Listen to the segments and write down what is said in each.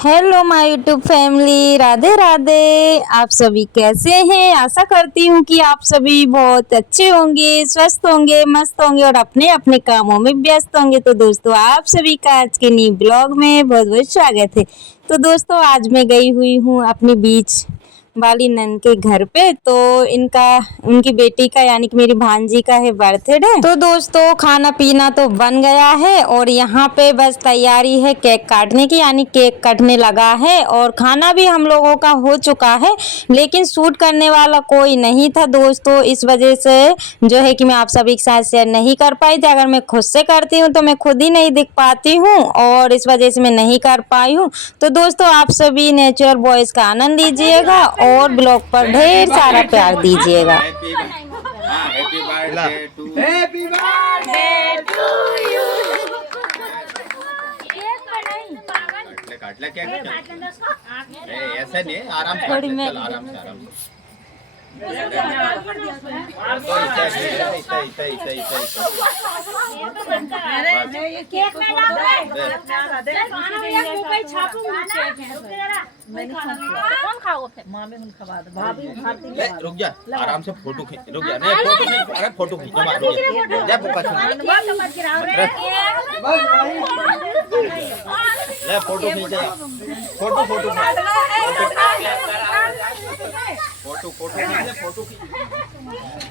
Hello my YouTube family, Radhe Radhe. आप सभी कैसे हैं? आशा करती हूँ कि आप सभी बहुत अच्छे होंगे, स्वस्थ होंगे, मस्त होंगे और अपने अपने कामों में व्यस्त होंगे। तो दोस्तों, आप सभी का आज के न्यू ब्लॉग में बहुत बहुत स्वागत है। तो दोस्तों, आज मैं गई हुई हूँ अपनी बीच वाली नंद के घर पे। तो उनकी बेटी का यानी कि मेरी भांजी का है बर्थडे। तो दोस्तों, खाना पीना तो बन गया है और यहाँ पे बस तैयारी है केक काटने की, यानी केक कटने लगा है और खाना भी हम लोगों का हो चुका है। लेकिन शूट करने वाला कोई नहीं था दोस्तों, इस वजह से जो है कि मैं आप सभी के साथ शेयर नहीं कर पाई थी। अगर मैं खुद से करती हूँ तो मैं खुद ही नहीं दिख पाती हूँ और इस वजह से मैं नहीं कर पाई हूँ। तो दोस्तों, आप सभी नेचुरल वॉइस का आनंद लीजिएगा और ब्लॉग पर ढेर सारा प्यार दीजिएगा। Happy birthday to you. काट ले क्या ऐसा नहीं, आराम से आराम से आराम से रुक जा, आराम से फोटो खींच। रुक जा, नहीं फोटो खींच, अरे फोटो खींच फोटो खींच, फोटो फोटो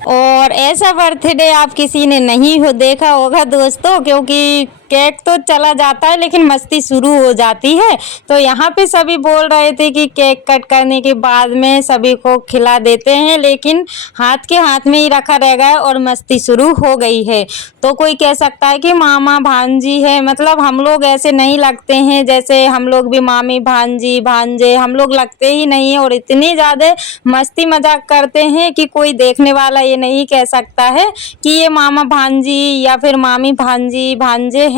और ऐसा बर्थडे आप किसी ने नहीं हो देखा होगा दोस्तों, क्योंकि केक तो चला जाता है लेकिन मस्ती शुरू हो जाती है। तो यहाँ पे सभी बोल रहे थे कि केक कट करने के बाद में सभी को खिला देते हैं, लेकिन हाथ के हाथ में ही रखा रह गया और मस्ती शुरू हो गई है। तो कोई कह सकता है कि मामा भांजी है, मतलब हम लोग ऐसे नहीं लगते हैं। जैसे हम लोग भी मामी भांजी भांजे हम लोग लगते ही नहीं है और इतनी ज़्यादा मस्ती मजाक करते हैं कि कोई देखने वाला ये नहीं कह सकता है कि ये मामा भांजी या फिर मामी भांजी भांजे हैं।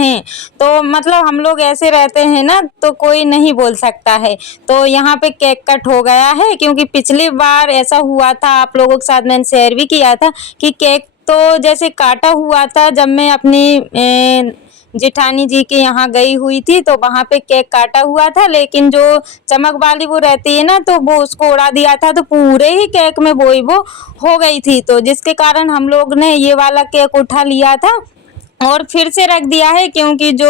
तो मतलब हम लोग ऐसे रहते हैं ना, तो कोई नहीं बोल सकता है। तो यहाँ पे केक कट हो गया है, क्योंकि पिछली बार ऐसा हुआ था, आप लोगों के साथ मैंने शेयर भी किया था कि केक तो जैसे काटा हुआ था जब मैं अपनी जेठानी जी के यहाँ गई हुई थी, तो वहाँ पे केक काटा हुआ था। लेकिन जो चमक वाली वो रहती है ना, तो वो उसको उड़ा दिया था, तो पूरे ही केक में वो हो गई थी। तो जिसके कारण हम लोग ने ये वाला केक उठा लिया था और फिर से रख दिया है, क्योंकि जो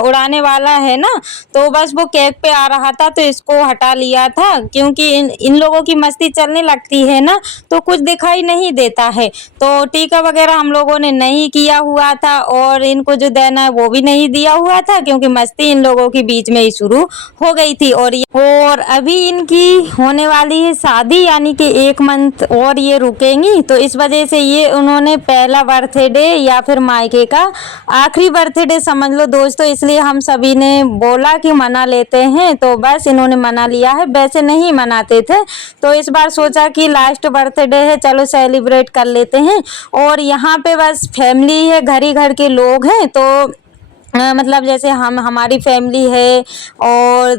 उड़ाने वाला है ना, तो बस वो केक पे आ रहा था तो इसको हटा लिया था। क्योंकि इन लोगों की मस्ती चलने लगती है ना, तो कुछ दिखाई नहीं देता है। तो टीका वगैरह हम लोगों ने नहीं किया हुआ था और इनको जो देना है वो भी नहीं दिया हुआ था, क्योंकि मस्ती इन लोगों के बीच में ही शुरू हो गई थी। और अभी इनकी होने वाली है शादी, यानी कि 1 मंथ और ये रुकेंगी। तो इस वजह से ये उन्होंने पहला बर्थडे या फिर मायके का आखिरी बर्थडे समझ लो दोस्तों, इसलिए हम सभी ने बोला कि मना लेते हैं। तो बस इन्होंने मना लिया है, वैसे नहीं मनाते थे। तो इस बार सोचा कि लास्ट बर्थडे है, चलो सेलिब्रेट कर लेते हैं। और यहाँ पे बस फैमिली है, घर ही घर के लोग हैं। तो मतलब जैसे हमारी फैमिली है और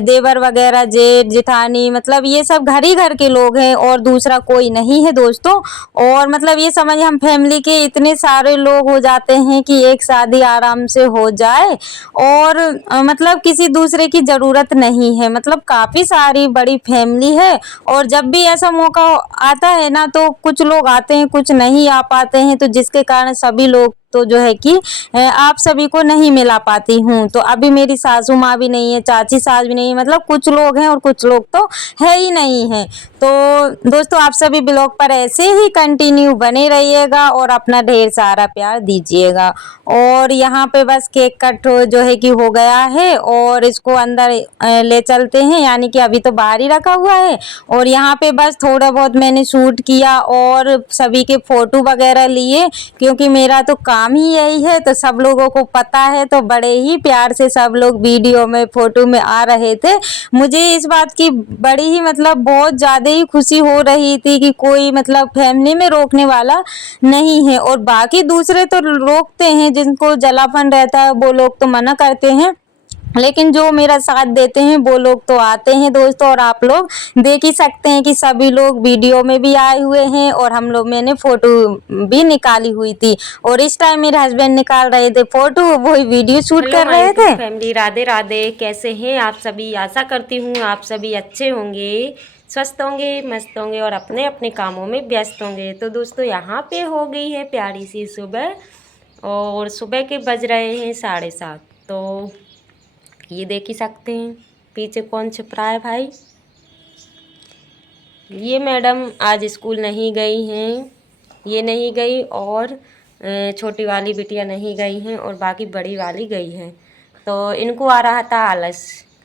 देवर वगैरह, जेठ जेठानी, मतलब ये सब घर ही घर के लोग हैं और दूसरा कोई नहीं है दोस्तों। और मतलब ये समझिए हम फैमिली के इतने सारे लोग हो जाते हैं कि एक शादी आराम से हो जाए और मतलब किसी दूसरे की ज़रूरत नहीं है। मतलब काफ़ी सारी बड़ी फैमिली है और जब भी ऐसा मौका आता है ना, तो कुछ लोग आते हैं, कुछ नहीं आ पाते हैं। तो जिसके कारण सभी लोग तो जो है कि आप सभी को नहीं मिला पाती हूँ। तो अभी मेरी सासू माँ भी नहीं है, चाची सास भी नहीं है, मतलब कुछ लोग हैं और कुछ लोग तो है ही नहीं है। तो दोस्तों, आप सभी ब्लॉग पर ऐसे ही कंटिन्यू बने रहिएगा और अपना ढेर सारा प्यार दीजिएगा। और यहाँ पे बस केक कट जो है कि हो गया है और इसको अंदर ले चलते हैं, यानी कि अभी तो बाहर ही रखा हुआ है। और यहाँ पे बस थोड़ा बहुत मैंने शूट किया और सभी के फ़ोटो वगैरह लिए, क्योंकि मेरा तो काम ही यही है। तो सब लोगों को पता है, तो बड़े ही प्यार से सब लोग वीडियो में फ़ोटो में आ रहे थे। मुझे इस बात की बड़ी ही मतलब बहुत ज़्यादा ही खुशी हो रही थी कि कोई मतलब फैमिली में रोकने वाला नहीं है। और बाकी दूसरे तो रोकते हैं, जिनको जलापन रहता है वो लोग तो मना करते हैं। लेकिन जो मेरा साथ देते हैं वो लोग तो आते हैं दोस्तों। और आप लोग देख ही सकते हैं कि सभी लोग वीडियो में भी आए हुए हैं और हम लोग मैंने फ़ोटो भी निकाली हुई थी। और इस टाइम मेरे हस्बैंड निकाल रहे थे फ़ोटो, वो वीडियो शूट कर रहे थे। फैमिली, राधे राधे। कैसे हैं आप सभी? आशा करती हूँ आप सभी अच्छे होंगे, स्वस्थ होंगे, मस्त होंगे और अपने अपने कामों में व्यस्त होंगे। तो दोस्तों यहाँ पे हो गई है प्यारी सी सुबह और सुबह के बज रहे हैं 7:30। तो ये देख ही सकते हैं पीछे कौन छिप रहा है भाई। ये मैडम आज स्कूल नहीं गई हैं, ये नहीं गई और छोटी वाली बिटिया नहीं गई हैं और बाकी बड़ी वाली गई है। तो इनको आ रहा था आलस,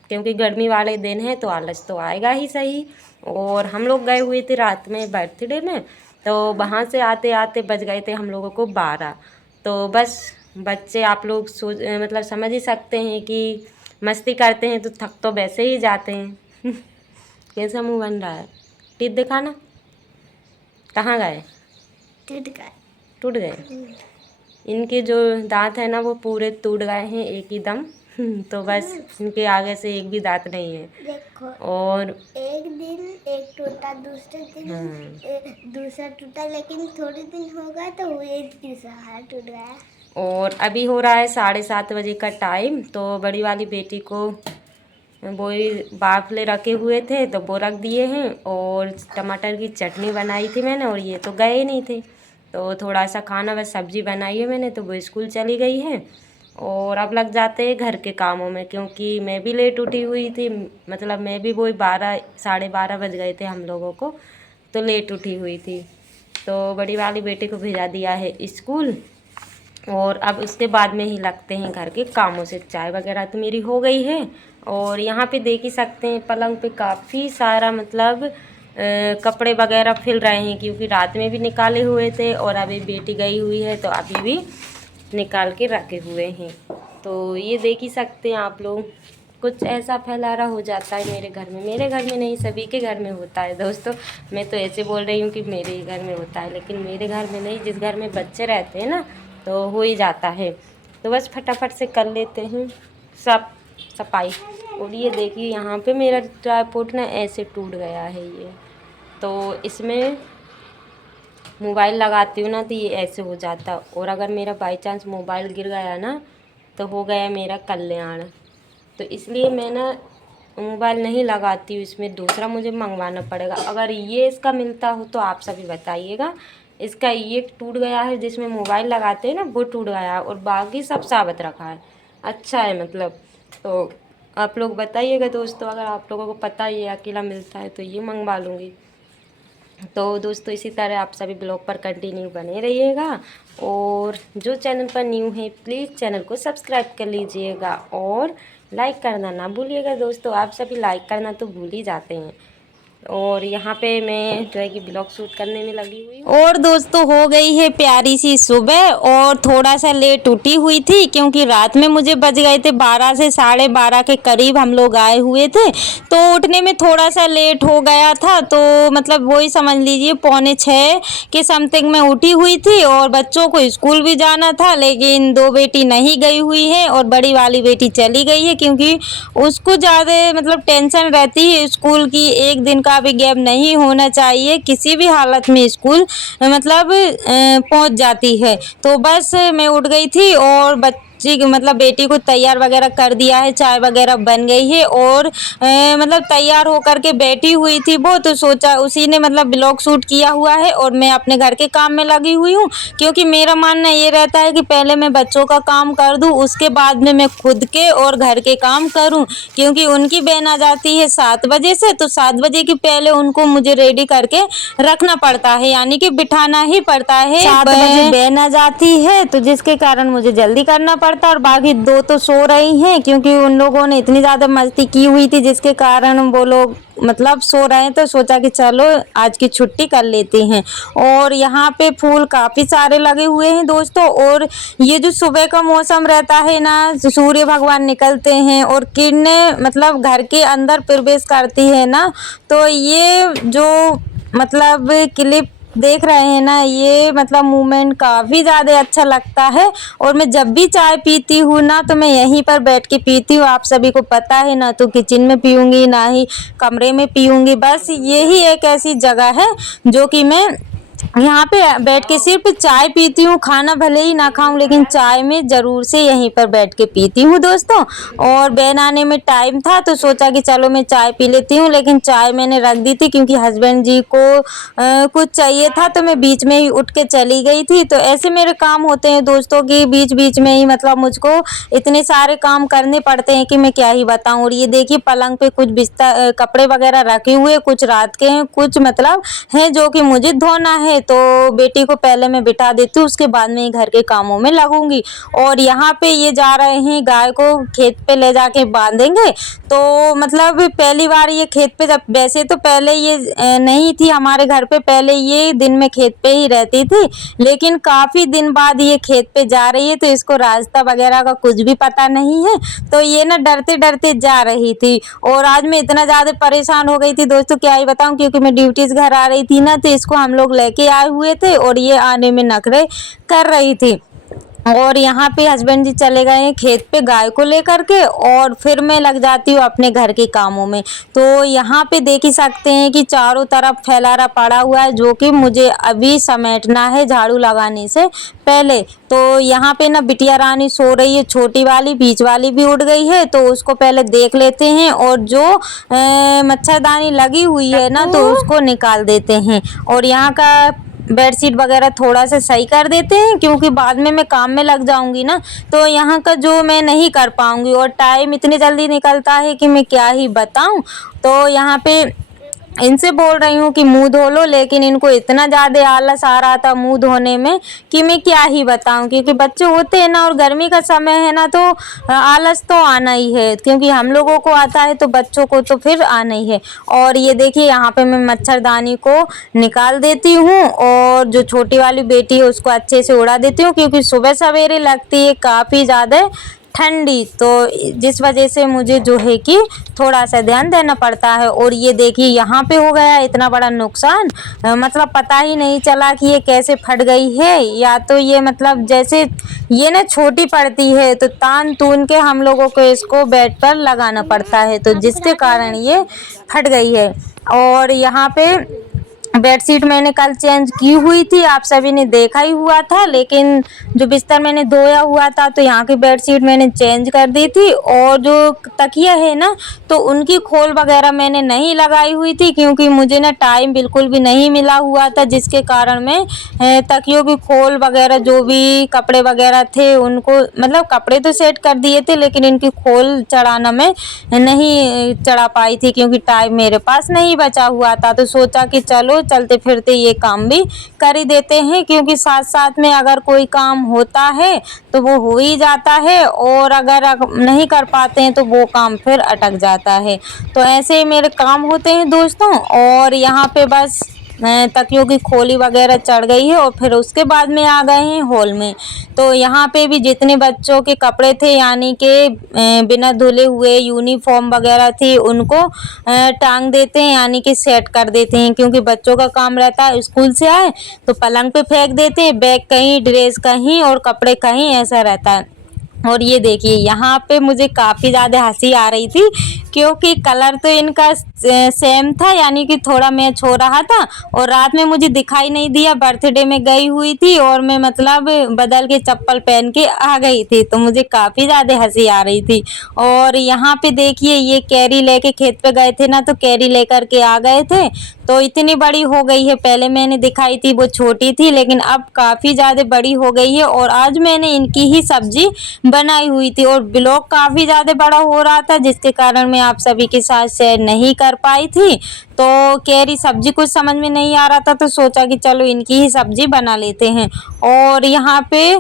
क्योंकि गर्मी वाले दिन हैं तो आलस तो आएगा ही सही। और हम लोग गए हुए थे रात में बर्थडे में, तो वहाँ से आते आते बज गए थे हम लोगों को 12। तो बस बच्चे आप लोग मतलब समझ ही सकते हैं कि मस्ती करते हैं तो थक तो वैसे ही जाते हैं। कैसा मुंह बन रहा है? टीथ दिखाना। कहाँ गए? टूट गए। इनके जो दांत है ना वो पूरे टूट गए हैं एक ही दम। तो बस इनके आगे से एक भी दांत नहीं है। देखो, और एक दिन एक टूटा, दूसरे दिन दूसरा टूटा, लेकिन थोड़े दिन हो गए तो वो एक तीसरा टूट गया। और अभी हो रहा है 7:30 बजे का टाइम। तो बड़ी वाली बेटी को वो बाफले रखे हुए थे तो वो रख दिए हैं और टमाटर की चटनी बनाई थी मैंने और ये तो गए नहीं थे। तो थोड़ा सा खाना बस सब्जी बनाई है मैंने, तो वो स्कूल चली गई है। और अब लग जाते हैं घर के कामों में, क्योंकि मैं भी लेट उठी हुई थी। मतलब मैं भी वही 12 12:30 बज गए थे हम लोगों को, तो लेट उठी हुई थी। तो बड़ी वाली बेटी को भेजा दिया है स्कूल और अब उसके बाद में ही लगते हैं घर के कामों से। चाय वगैरह तो मेरी हो गई है। और यहाँ पे देख ही सकते हैं पलंग पे काफ़ी सारा मतलब कपड़े वगैरह फिल रहे हैं, क्योंकि रात में भी निकाले हुए थे और अभी बेटी गई हुई है तो अभी भी निकाल के रखे हुए हैं। तो ये देख ही सकते हैं आप लोग। कुछ ऐसा फैलारा हो जाता है मेरे घर में नहीं, सभी के घर में होता है दोस्तों। मैं तो ऐसे बोल रही हूँ कि मेरे ही घर में होता है, लेकिन मेरे घर में नहीं, जिस घर में बच्चे रहते हैं ना तो हो ही जाता है। तो बस फटाफट से कर लेते हैं सब सफाई। और ये देखिए यहाँ पे मेरा ट्राइपॉड ना ऐसे टूट गया है ये, तो इसमें मोबाइल लगाती हूँ ना तो ये ऐसे हो जाता। और अगर मेरा बाई चांस मोबाइल गिर गया ना तो हो गया मेरा कल्याण। तो इसलिए मैं ना मोबाइल नहीं लगाती हूँ, इसमें दूसरा मुझे मंगवाना पड़ेगा। अगर ये इसका मिलता हो तो आप सभी बताइएगा। इसका ये टूट गया है जिसमें मोबाइल लगाते हैं ना, वो टूट गया है और बाकी सब साबित रखा है, अच्छा है मतलब। तो आप लोग बताइएगा दोस्तों, अगर आप लोगों को पता ये अकेला मिलता है तो ये मंगवा लूँगी। तो दोस्तों इसी तरह आप सभी ब्लॉग पर कंटिन्यू बने रहिएगा। और जो चैनल पर न्यू है प्लीज़ चैनल को सब्सक्राइब कर लीजिएगा और लाइक करना ना भूलिएगा दोस्तों। आप सभी लाइक करना तो भूल ही जाते हैं। और यहाँ पे मैं जो है कि ब्लॉग शूट करने में लगी हुई हूँ। और दोस्तों हो गई है प्यारी सी सुबह और थोड़ा सा लेट उठी हुई थी, क्योंकि रात में मुझे बज गए थे 12 से 12:30 के करीब हम लोग आए हुए थे। तो उठने में थोड़ा सा लेट हो गया था, तो मतलब वही समझ लीजिए 5:45 के समथिंग में उठी हुई थी। और बच्चों को स्कूल भी जाना था, लेकिन दो बेटी नहीं गई हुई है और बड़ी वाली बेटी चली गई है, क्योंकि उसको ज़्यादा मतलब टेंशन रहती है स्कूल की। एक दिन का भी गैप नहीं होना चाहिए, किसी भी हालत में स्कूल मतलब पहुंच जाती है। तो बस मैं उठ गई थी और बच्ची मतलब बेटी को तैयार वगैरह कर दिया है, चाय वगैरह बन गई है और मतलब तैयार होकर के बैठी हुई थी वो। तो सोचा उसी ने मतलब ब्लॉग शूट किया हुआ है और मैं अपने घर के काम में लगी हुई हूँ, क्योंकि मेरा मानना ये रहता है कि पहले मैं बच्चों का काम कर दूँ, उसके बाद में मैं खुद के और घर के काम करूँ। क्योंकि उनकी बहन आ जाती है 7 बजे से, तो 7 बजे के पहले उनको मुझे रेडी करके रखना पड़ता है, यानी कि बिठाना ही पड़ता है। 7 बजे बहन आ जाती है तो जिसके कारण मुझे जल्दी करना पड़ता है। और बाकी दो तो सो रही हैं, क्योंकि उन लोगों ने इतनी ज़्यादा मस्ती की हुई थी जिसके कारण वो लोग मतलब सो रहे हैं। तो सोचा कि चलो आज की छुट्टी कर लेते हैं। और यहाँ पे फूल काफ़ी सारे लगे हुए हैं दोस्तों। और ये जो सुबह का मौसम रहता है ना, सूर्य भगवान निकलते हैं और किरणें मतलब घर के अंदर प्रवेश करती है ना, तो ये जो मतलब क्लिप देख रहे हैं ना, ये मतलब मूवमेंट काफ़ी ज़्यादा अच्छा लगता है। और मैं जब भी चाय पीती हूँ ना तो मैं यहीं पर बैठ के पीती हूँ। आप सभी को पता है ना, तो किचन में पीऊँगी ना ही कमरे में पीऊँगी। बस यही एक ऐसी जगह है जो कि मैं यहाँ पे बैठ के सिर्फ चाय पीती हूँ। खाना भले ही ना खाऊं लेकिन चाय में ज़रूर से यहीं पर बैठ के पीती हूँ दोस्तों। और बहन आने में टाइम था तो सोचा कि चलो मैं चाय पी लेती हूँ, लेकिन चाय मैंने रख दी थी क्योंकि हस्बैंड जी को कुछ चाहिए था, तो मैं बीच में ही उठ के चली गई थी। तो ऐसे मेरे काम होते हैं दोस्तों कि बीच बीच में ही मतलब मुझको इतने सारे काम करने पड़ते हैं कि मैं क्या ही बताऊँ। और ये देखिए पलंग पे कुछ बिस्तर कपड़े वगैरह रखे हुए, कुछ रात के हैं, कुछ मतलब हैं जो कि मुझे धोना है। तो बेटी को पहले मैं बिठा देती हूँ, उसके बाद में घर के कामों में लगूंगी। और यहाँ पे ये जा रहे हैं गाय को खेत पे ले जाके बांधेंगे। तो मतलब पहली बार ये खेत पे, जब वैसे तो पहले ये नहीं थी हमारे घर पे, पहले ये दिन में खेत पे ही रहती थी, लेकिन काफ़ी दिन बाद ये खेत पे जा रही है। तो इसको रास्ता वगैरह का कुछ भी पता नहीं है, तो ये ना डरते डरते जा रही थी। और आज मैं इतना ज़्यादा परेशान हो गई थी दोस्तों, क्या ही बताऊँ, क्योंकि मैं ड्यूटी से घर आ रही थी ना, तो इसको हम लोग लेके आए हुए थे और ये आने में नखरे कर रही थी। और यहाँ पे हस्बैंड जी चले गए हैं खेत पे गाय को लेकर के, और फिर मैं लग जाती हूँ अपने घर के कामों में। तो यहाँ पे देख ही सकते हैं कि चारों तरफ फैलारा पड़ा हुआ है जो कि मुझे अभी समेटना है झाड़ू लगाने से पहले। तो यहाँ पे ना बिटिया रानी सो रही है, छोटी वाली, बीच वाली भी उठ गई है, तो उसको पहले देख लेते हैं। और जो मच्छरदानी लगी हुई है ना तो उसको निकाल देते हैं। और यहाँ का बेडशीट वगैरह थोड़ा सा सही कर देते हैं, क्योंकि बाद में मैं काम में लग जाऊंगी ना, तो यहाँ का जो मैं नहीं कर पाऊंगी। और टाइम इतनी जल्दी निकलता है कि मैं क्या ही बताऊं। तो यहाँ पे इनसे बोल रही हूँ कि मुंह धो लो, लेकिन इनको इतना ज़्यादा आलस आ रहा था मुंह धोने में कि मैं क्या ही बताऊँ। क्योंकि बच्चे होते हैं ना और गर्मी का समय है ना, तो आलस तो आना ही है, क्योंकि हम लोगों को आता है तो बच्चों को तो फिर आना ही है। और ये देखिए यहाँ पे मैं मच्छरदानी को निकाल देती हूँ, और जो छोटी वाली बेटी है उसको अच्छे से उड़ा देती हूँ, क्योंकि सुबह सवेरे लगती है काफ़ी ज़्यादा ठंडी, तो जिस वजह से मुझे जो है कि थोड़ा सा ध्यान देना पड़ता है। और ये देखिए यहाँ पे हो गया इतना बड़ा नुकसान, मतलब पता ही नहीं चला कि ये कैसे फट गई है। या तो ये मतलब जैसे ये ना छोटी पड़ती है तो तान तून के हम लोगों को इसको बेड पर लगाना पड़ता है, तो जिसके कारण ये फट गई है। और यहाँ पे बेडशीट मैंने कल चेंज की हुई थी, आप सभी ने देखा ही हुआ था, लेकिन जो बिस्तर मैंने धोया हुआ था तो यहाँ की बेडशीट मैंने चेंज कर दी थी। और जो तकिया है ना तो उनकी खोल वगैरह मैंने नहीं लगाई हुई थी, क्योंकि मुझे ना टाइम बिल्कुल भी नहीं मिला हुआ था, जिसके कारण मैं तकियों की खोल वगैरह जो भी कपड़े वगैरह थे उनको, मतलब कपड़े तो सेट कर दिए थे लेकिन इनकी खोल चढ़ाना मैं नहीं चढ़ा पाई थी, क्योंकि टाइम मेरे पास नहीं बचा हुआ था। तो सोचा कि चलो चलते फिरते ये काम भी कर ही देते हैं, क्योंकि साथ साथ में अगर कोई काम होता है तो वो हो ही जाता है, और अगर नहीं कर पाते हैं तो वो काम फिर अटक जाता है। तो ऐसे ही मेरे काम होते हैं दोस्तों। और यहाँ पे बस तकियों की खोली वगैरह चढ़ गई है, और फिर उसके बाद में आ गए हैं हॉल में। तो यहाँ पे भी जितने बच्चों के कपड़े थे, यानी कि बिना धुले हुए यूनिफॉर्म वगैरह थी, उनको टांग देते हैं, यानी कि सेट कर देते हैं। क्योंकि बच्चों का काम रहता है स्कूल से आए तो पलंग पे फेंक देते हैं, बैग कहीं, ड्रेस कहीं और कपड़े कहीं, ऐसा रहता है। और ये देखिए यहाँ पे मुझे काफ़ी ज़्यादा हंसी आ रही थी, क्योंकि कलर तो इनका सेम था, यानी कि थोड़ा मैच हो रहा था। और रात में मुझे दिखाई नहीं दिया, बर्थडे में गई हुई थी और मैं मतलब बदल के चप्पल पहन के आ गई थी, तो मुझे काफ़ी ज़्यादा हंसी आ रही थी। और यहाँ पे देखिए ये कैरी लेके खेत पे गए थे ना, तो कैरी लेकर के आ गए थे, तो इतनी बड़ी हो गई है। पहले मैंने दिखाई थी वो छोटी थी, लेकिन अब काफ़ी ज़्यादा बड़ी हो गई है। और आज मैंने इनकी ही सब्जी बनाई हुई थी, और ब्लॉग काफ़ी ज़्यादा बड़ा हो रहा था, जिसके कारण मैं आप सभी के साथ शेयर नहीं कर पाई थी। तो कैरी सब्जी कुछ समझ में नहीं आ रहा था, तो सोचा कि चलो इनकी ही सब्जी बना लेते हैं। और यहाँ पे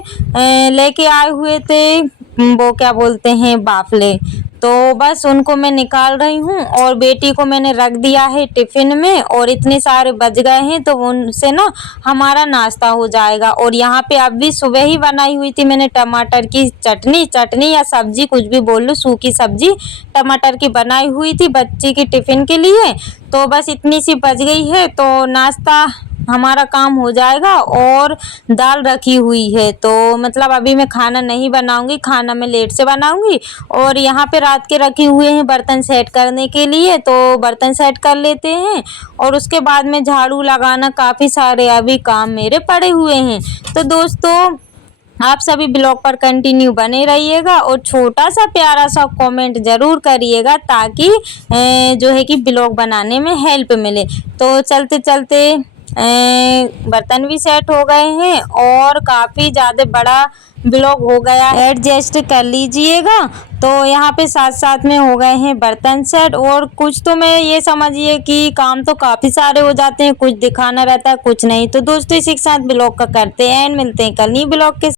लेके आए हुए थे वो क्या बोलते हैं, बाफले, तो बस उनको मैं निकाल रही हूँ। और बेटी को मैंने रख दिया है टिफ़िन में, और इतने सारे बच गए हैं तो उनसे ना हमारा नाश्ता हो जाएगा। और यहाँ पे अभी सुबह ही बनाई हुई थी मैंने टमाटर की चटनी या सब्जी, कुछ भी बोल लो, सूखी सब्जी टमाटर की बनाई हुई थी बच्ची की टिफ़िन के लिए। तो बस इतनी सी बच गई है, तो नाश्ता हमारा काम हो जाएगा। और दाल रखी हुई है, तो मतलब अभी मैं खाना नहीं बनाऊंगी, खाना मैं लेट से बनाऊंगी। और यहाँ पे रात के रखे हुए हैं बर्तन सेट करने के लिए, तो बर्तन सेट कर लेते हैं। और उसके बाद में झाड़ू लगाना, काफ़ी सारे अभी काम मेरे पड़े हुए हैं। तो दोस्तों आप सभी ब्लॉग पर कंटिन्यू बने रहिएगा और छोटा सा प्यारा सा कमेंट ज़रूर करिएगा, ताकि जो है कि ब्लॉग बनाने में हेल्प मिले। तो चलते चलते बर्तन भी सेट हो गए हैं और काफ़ी ज़्यादा बड़ा ब्लॉग हो गया, एडजस्ट कर लीजिएगा। तो यहाँ पे साथ साथ में हो गए हैं बर्तन सेट, और कुछ तो मैं ये समझिए कि काम तो काफ़ी सारे हो जाते हैं, कुछ दिखाना रहता है कुछ नहीं। तो दोस्तों इसी के साथ ब्लॉग का करते हैं एंड मिलते हैं कल नई ब्लॉग के